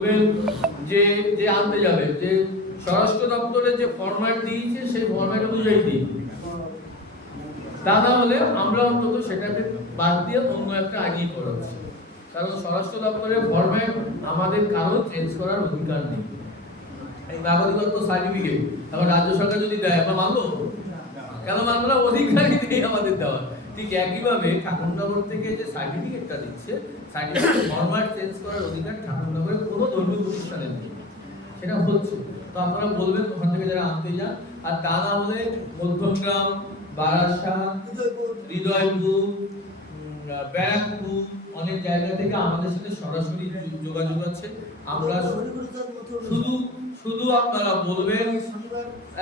যে যে আনতে যাবে যে স্বরাষ্ট্র দপ্তরের যে ফরম্যাট দিয়েছে সেই ফরম্যাট অনুযায়ী দিই, তা না হলে আমরা অন্তত সেটাকে বাদ দিয়ে অন্য একটা আইডি করাচ্ছি। কারণ স্বরাষ্ট্র দপ্তরের ফরম্যাট আমাদের কারো চেঞ্জ করার অধিকার নেই। এই নাগরিকত্ব সার্টিফিকেট এখন রাজ্য সরকার যদি দেয় আমরা মানবো কেন? মানবো না, অধিকারই নেই আমাদের দেওয়ার। ঠিক একইভাবে ঠাকুরনগর থেকে যে সার্টিফিকেটটা দিচ্ছে, সার্টিফিকেট ফরম্যাট চেঞ্জ করার অধিকার ঠাকুরনগরের কোনো ধর্মীয় প্রতিষ্ঠানের নেই। সেটা হচ্ছে, তো আপনারা বলবেন ওখান থেকে যারা আনতে যান, আর তা না হলে মধ্যমগ্রাম, বারাসাত, হৃদয়পুর, ব্যারাকপুর অনেক জায়গা থেকে আমাদের সাথে সরাসরি যোগাযোগ আছে। আমরা শুধু আপনারা বলবেন,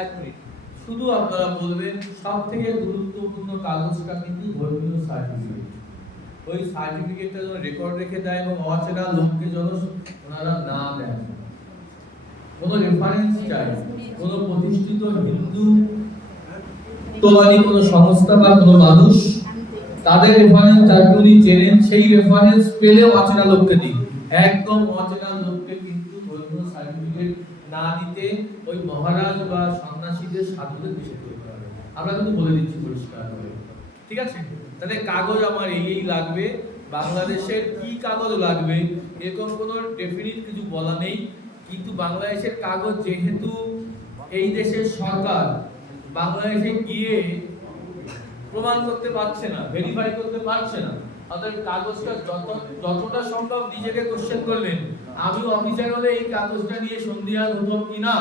এক মিনিট, শুধু আপনারা বলবেন সব থেকে গুরুত্বপূর্ণ কাগজটা কিন্তু ধর্মীয় সার্টিফিকেট। ওই সার্টিফিকেটটা যেন রেকর্ড রেখে দেয় এবং অচেনা লোককে যেন ওনারা না দেন। কোনো রেফারেন্স চাই, কোনো প্রতিষ্ঠিত হিন্দু তোয়ারি কোনো সংস্থা বা কোনো মানুষ তাদের রেফারেন্স যাকে উনি চেনেন সেই রেফারেন্স পেলে অচেনা লোককে দিন। একদম অচেনা লোককে কিন্তু ধর্মীয় সার্টিফিকেট না দিতে ওই মহারাজ বা সন্ন্যাসীদের সাধুদের নিষেধ করতে হবে। আমরা কিন্তু বলে দিচ্ছি পরিষ্কার করে, ঠিক আছে? তাহলে কাগজ আমার এই লাগবে, বাংলাদেশের কি কাগজ লাগবে এরকম কোনো ডেফিনিট কিছু বলা নেই। কিন্তু বাংলাদেশের কাগজ যেহেতু এই দেশের সরকার বাংলাদেশে গিয়ে প্রমাণ করতে পারছে না, ভেরিফাই করতে পারছে না, অতএব কাগজটা যতটা সম্ভব নিজেকে কোশ্চেন করবেন, আমি অফিসার হলে এই কাগজটা নিয়ে সন্ধিহান হতাম কিনা